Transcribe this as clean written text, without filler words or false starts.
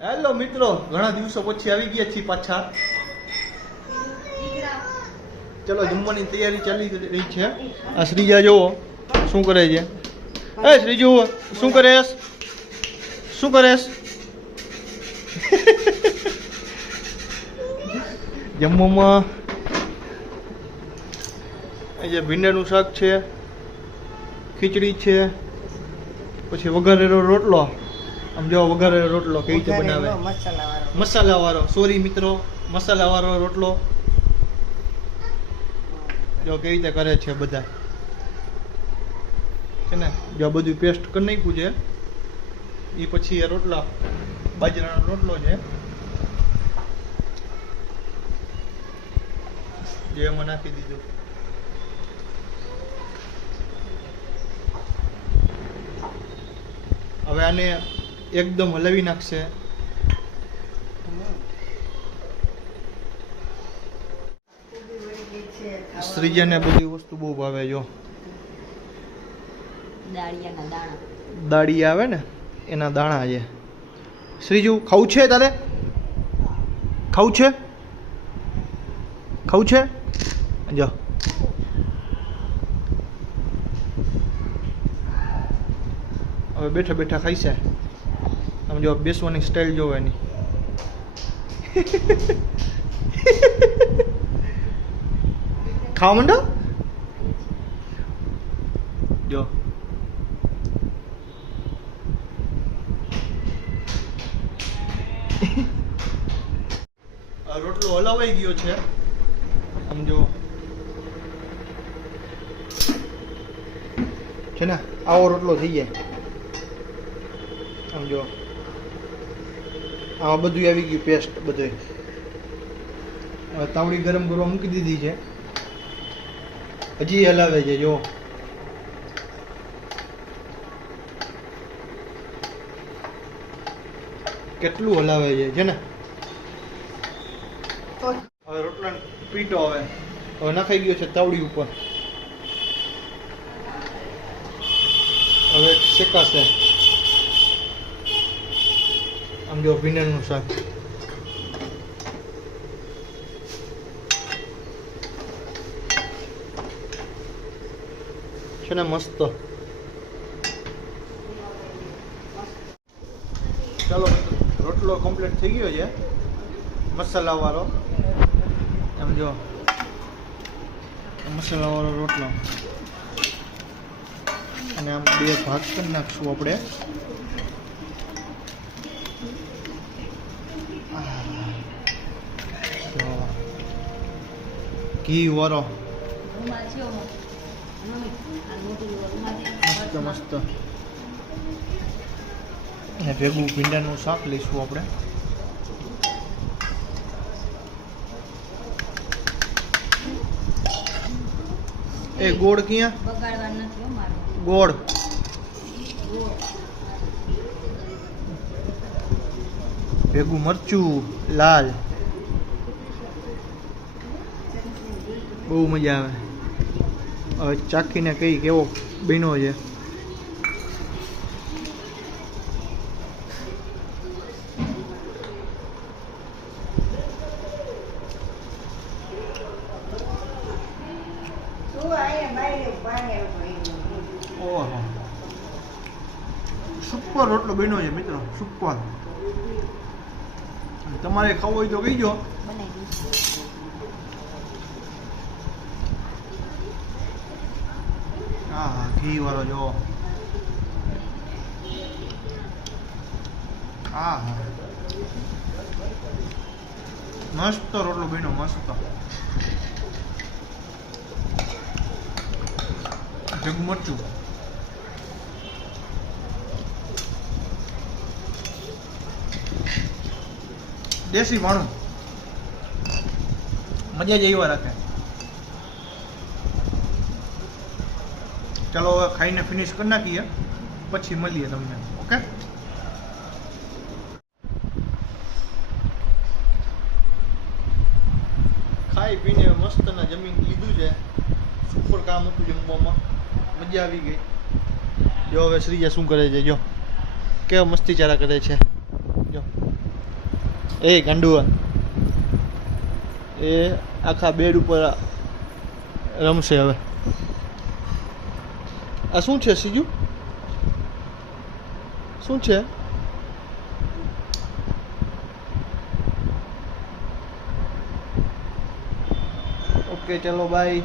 Hello મિત્રો, ઘણા દિવસો પછી આવી ગયા છીએ પાછા. ચલો જમવાની તૈયારી ચાલી રહી છે. આ શ્રીજા જોવો શું કરે છે. એ શ્રીજુ શું કરેશ? શું કરેશ? જમવામાં જે ભીંડાનું શાક છે, ખીચડી છે, પછી વઘારેલો રોટલો. આમ જો વઘારેલો રોટલો કેવી રીતે બનાવે, મસાલા વાળો. સોરી મિત્રો, મસાલા વાળો રોટલો જો કેવી રીતે કરે છે બધા છે ને. જો બધું પેસ્ટ કરી નાખ્યું છે. એ પછી આ રોટલા, બાજરાનો રોટલો છે જે એમાં નાખી દીધું. હવે આને એકદમ હલાવી નાખશે. શ્રીજાને બધી વસ્તુ બહુ ભાવે. જો દાળી આવે ને એના દાણા છે. શ્રીજુ ખાવું છે તારે? ખાવું છે? ખાવું છે? જો હવે બેઠા બેઠા ખાઈ છે. આમ જો બેસવાની સ્ટાઇલ જોવે એની. ખાવા માંડો. જો રોટલો હલાવાઈ ગયો છે. આમ જો છે ને આવો રોટલો થઈ જાય. આમ જો આમાં બધું આવી ગયું, પેસ્ટ બધું. હવે તાવડી ગરમ કરવા મૂકી દીધી છે. હજી હલાવે છે. જો કેટલું હલાવે છે ને. હવે રોટલા પીટો હવે નખાઈ ગયો છે તાવડી ઉપર. હવે શેકાશે. આમ જો ભીંડાનું શાક છે ને મસ્ત. ચાલો રોટલો કમ્પ્લીટ થઈ ગયો છે મસાલા વાળો. આમ જો મસાલા વાળો રોટલો. અને આમ બે ભાગ કરી નાખશું આપણે. ઘી વાળો મસ્ત મસ્ત. અને ભેગું ભીંડાનું શાક લઈશું આપણે. એ ગોળ ક્યાં? ગોળ ભેગું મરચું લાલ. બહુ મજા આવે. હવે ચાખીને કઈ કેવો બન્યો છે. ઓહો, સુપર રોટલો બન્યો છે મિત્રો, સુપર. તમારે ખાવો હોય તો કહીજો. હા, ઘી વાળો જો. હા હા, મસ્ત રોટલો બન્યો, મસ્ત. ભેગું મરચું. દેશી ભાણું મજા જ એવા રાખે. ચાલો હવે ખાઈને ફિનિશ કરી નાખીએ, પછી મળીએ તમને. ઓકે. ખાઈ પીને મસ્ત ના જમીન લીધું છે. સુપર કામ હતું જમવામાં, મજા આવી ગઈ. જો હવે શ્રીજા શું કરે છે. જો કેવા મસ્તી ચારા કરે છે. જો એ ગાંડુઆ એ આખા બેડ ઉપર રમશે હવે. આ શું છે સીજુ? શું છે? ઓકે ચલો બાય.